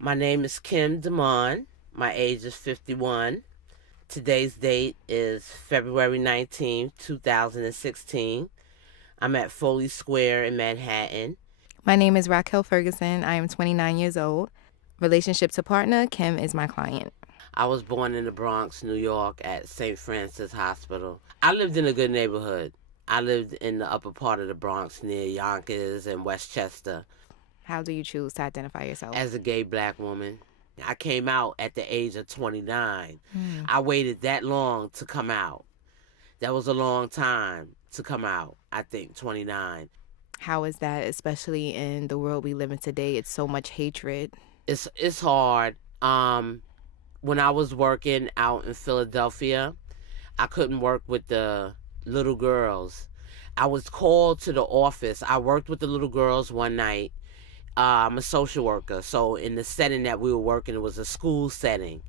My name is Kim DeMonde. My age is 51. Today's date is February 19th, 2016. I'm at Foley Square in Manhattan. My name is Raquel Ferguson. I am 29 years old. Relationship to partner, Kim is my client. I was born in the Bronx, New York at St. Francis Hospital. I lived in a good neighborhood. I lived in the upper part of the Bronx near Yonkers and Westchester. How do you choose to identify yourself? As a gay black woman, I came out at the age of 29. I waited that long to come out. That was a long time to come out, I think, 29. How is that, especially in the world we live in today? It's so much hatred. It's hard. When I was working out in Philadelphia, I couldn't work with the little girls. I was called to the office. I worked with the little girls one night. I'm a social worker, so in the setting that we were working, it was a school setting.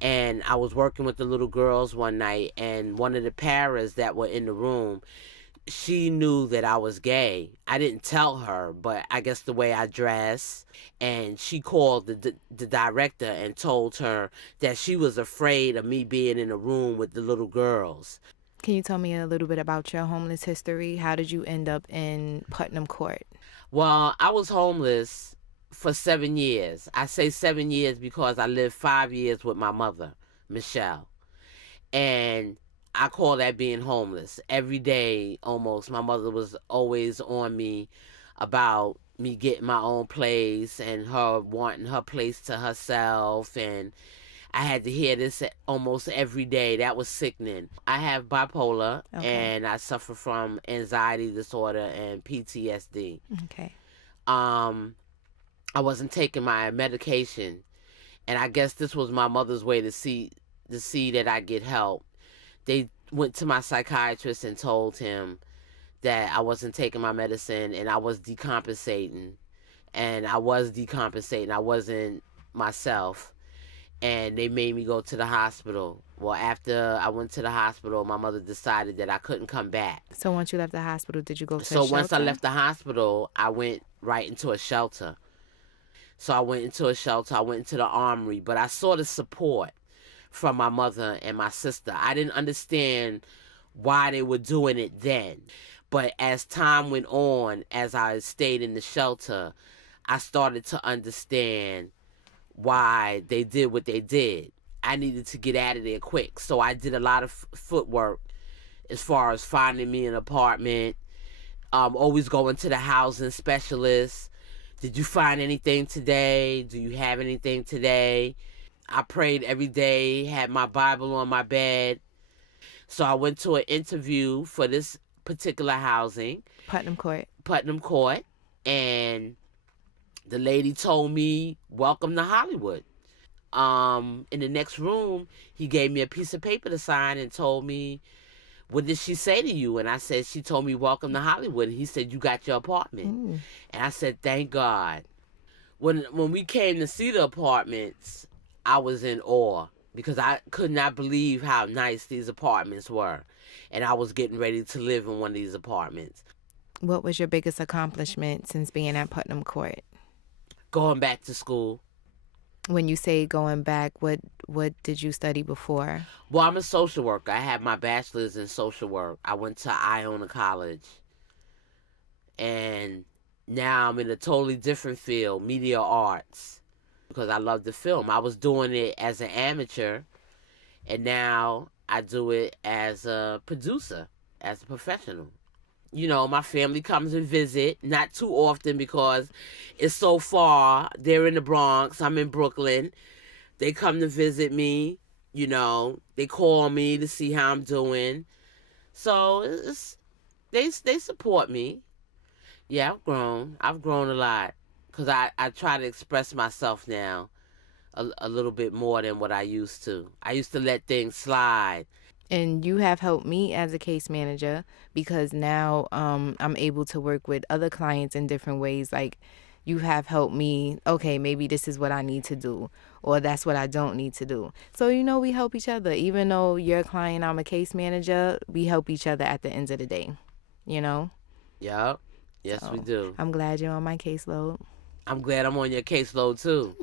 And I was working with the little girls one night, and one of the paras that were in the room, she knew that I was gay. I didn't tell her, but I guess the way I dress. And she called the director and told her that she was afraid of me being in a room with the little girls. Can you tell me a little bit about your homeless history? How did you end up in Putnam Court? Well, I was homeless for 7 years. I say 7 years because I lived 5 years with my mother, Michelle. And I call that being homeless. Every day, almost, my mother was always on me about me getting my own place and her wanting her place to herself. And I had to hear this almost every day. That was sickening. I have bipolar, and I suffer from anxiety disorder and PTSD. Okay. I wasn't taking my medication, and I guess this was my mother's way to see that I get help. They went to my psychiatrist and told him that I wasn't taking my medicine and I was decompensating. And I was decompensating. I wasn't myself. And they made me go to the hospital. Well, after I went to the hospital, my mother decided that I couldn't come back. So once you left the hospital, did you go to a So shelter? once I left the hospital, I went right into a shelter. So I went into a shelter. I went into the armory. But I saw the support from my mother and my sister. I didn't understand why they were doing it then. But as time went on, as I stayed in the shelter, I started to understand why they did what they did. I needed to get out of there quick. So I did a lot of footwork as far as finding me an apartment, always going to the housing specialist. Did you find anything today? Do you have anything today? I prayed every day, had my Bible on my bed. So I went to an interview for this particular housing. Putnam Court. And the lady told me, welcome to Hollywood. In the next room, he gave me a piece of paper to sign and told me, what did she say to you? And I said, she told me, welcome to Hollywood. And he said, you got your apartment. And I said, thank God. When we came to see the apartments, I was in awe because I could not believe how nice these apartments were. And I was getting ready to live in one of these apartments. What was your biggest accomplishment since being at Putnam Court? Going back to school. When you say going back, what did you study before? Well, I'm a social worker. I have my bachelor's in social work. I went to Iona College. And now I'm in a totally different field, media arts, because I love the film. I was doing it as an amateur, and now I do it as a producer, as a professional. You know, my family comes and visit, not too often because it's so far. They're in the Bronx, I'm in Brooklyn. They come to visit me, you know. They call me to see how I'm doing. So they support me. Yeah, I've grown a lot because I try to express myself now a little bit more than what I used to. I used to let things slide. And you have helped me as a case manager because now I'm able to work with other clients in different ways. Like you have helped me, okay, maybe this is what I need to do or that's what I don't need to do. So, you know, we help each other. Even though you're a client, I'm a case manager, we help each other at the end of the day, you know? Yep. Yes, So, we do. I'm glad you're on my caseload. I'm glad I'm on your caseload, too.